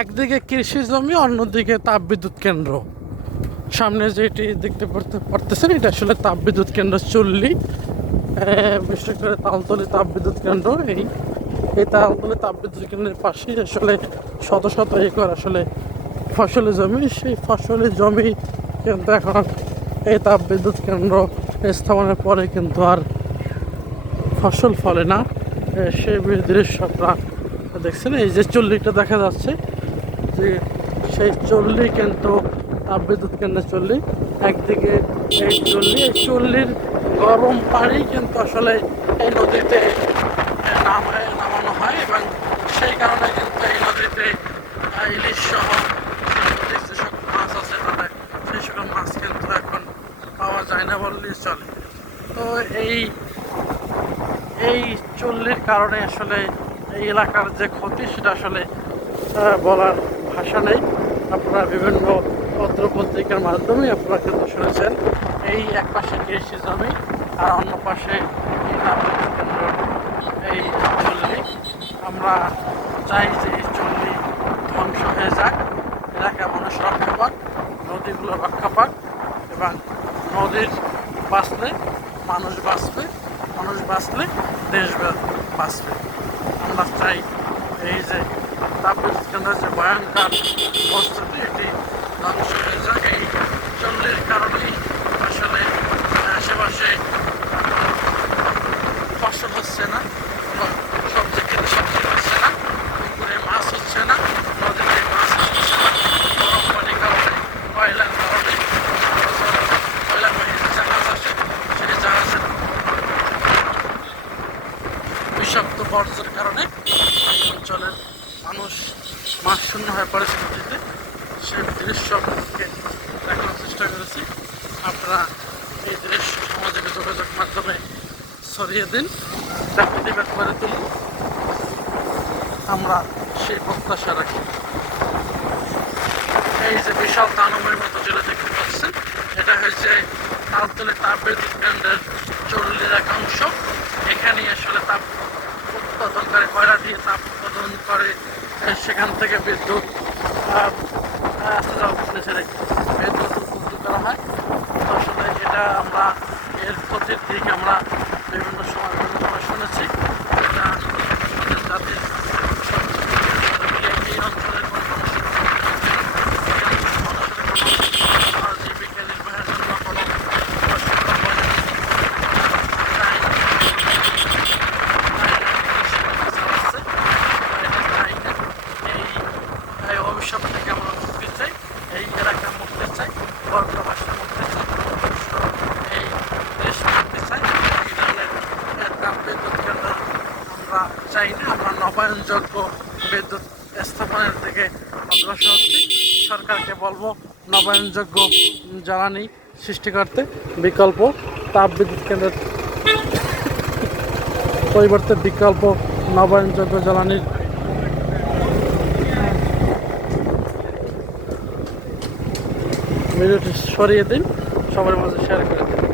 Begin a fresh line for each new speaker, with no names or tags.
একদিকে কৃষি জমি, অন্যদিকে তাপবিদ্যুৎ কেন্দ্র। সামনে যেটি দেখতে পড়তে পারতেছেন, এটা আসলে তাপবিদ্যুৎ কেন্দ্র চল্লি। বিশেষ করে তালতলি তাপবিদ্যুৎ কেন্দ্র। এই এই তালতলি তাপবিদ্যুৎ কেন্দ্রের পাশেই আসলে শত শত একর আসলে ফসলি জমি। সেই ফসলি জমি কিন্তু এখন এই তাপবিদ্যুৎ কেন্দ্র স্থাপনের পরে কিন্তু আর ফসল ফলে না। সেই দৃশ্য আপনারা দেখছেন। এই যে চল্লিটা দেখা যাচ্ছে যে সেই চল্লি কিন্তু তাপবিদ্যুৎ কেন্দ্রে চল্লি একদিকে এই চল্লি এই চল্লির গরম পানি কিন্তু আসলে এই নদীতে নামায় নামানো হয় এবং সেই কারণে কিন্তু এই নদীতে ইলিশ সহ মাছ আছে সেই সকল মাছ কিন্তু এখন পাওয়া যায় না বললেই চলে। তো এই এই চুল্লির কারণে আসলে এই এলাকার যে ক্ষতি সেটা আসলে বলার ভাষা নেই। আপনারা বিভিন্ন পত্র পত্রিকার মাধ্যমে আপনারা কিন্তু শুনেছেন। এই এক পাশে কৃষি জমি আর অন্য পাশে এই চল্লি আমরা চাই যে এই চল্লি ধ্বংস হয়ে যাক। এলাকার মানুষ রক্ষা পাক, নদীগুলো রক্ষা পাক এবং নদীর বাঁচলে মানুষ বাঁচবে, মানুষ বাঁচলে দেশ বাঁচবে। আমরা চাই এই যে তাপবিদ্যুৎ কেন্দ্রের যে ভয়ঙ্কর প্রস্তুতি এটি ধ্বংস হয়ে যাক এই চল্লির কারণেই আসলে আশেপাশে ফসল হচ্ছে না এবং সবজি খেতে সবজি হচ্ছে না, পুকুরে মাছ হচ্ছে না, নদীতে মাছ হচ্ছে না গরম পানি কারণে, কয়লার কারণে বিষাক্ত বর্জ্যের কারণে অঞ্চলের মানুষ মাছ শূন্য হয়ে পড়েছে নদীতে সেই দৃশ্য দেখানোর চেষ্টা করেছি। আপনারা এই দৃশ্য সামাজিক যোগাযোগ মাধ্যমে ছড়িয়ে দিন। চাকরিবাদ করে তুলুন। আমরা সেই প্রত্যাশা রাখি। এই যে বিশাল দানবের মতো জেলে দেখতে পাচ্ছেন, এটা হয়েছে তালতলে তাপ বিদ্যুৎ কেন্দ্রের চল্লির একাংশ এখানে আসলে তাপ উৎপাদন করে কয়লা দিয়ে তাপ উৎপাদন করে সেখান থেকে বিদ্যুৎ রে। বিদ্যুৎ করা হয় আসলে এটা আমরা এর ক্ষতির দিক আমরা বিভিন্ন সময় বিভিন্ন সময় শুনেছি এটা আমাদের জাতির এই অঞ্চলের কোনো সমস্যা জীবিকা নির্বাহের জন্য কোনো অসুবিধা হয় না। তাই চালাচ্ছে। এটা চাই না। এই- এই অভিশাপ থেকে আমরা মুক্তি চাই এই এলাকা মুক্তি চাই বর্গবাসী মুক্তি চাই তো এই দেশ মুক্তি চাই এই ধরনের এ, তাপ বিদ্যুৎ কেন্দ্র আমরা চাই না, আমরা নবায়নযোগ্য বিদ্যুৎ স্থাপনের দিকে অগ্রসর হচ্ছি। সরকারকে বলব, নবায়নযোগ্য জ্বালানি সৃষ্টি করতে বিকল্প তাপ বিদ্যুৎ কেন্দ্রের পরিবর্তে বিকল্প নবায়নযোগ্য জ্বালানির ভিডিওটি সরিয়ে দিন সবার মাঝে শেয়ার করে দিন।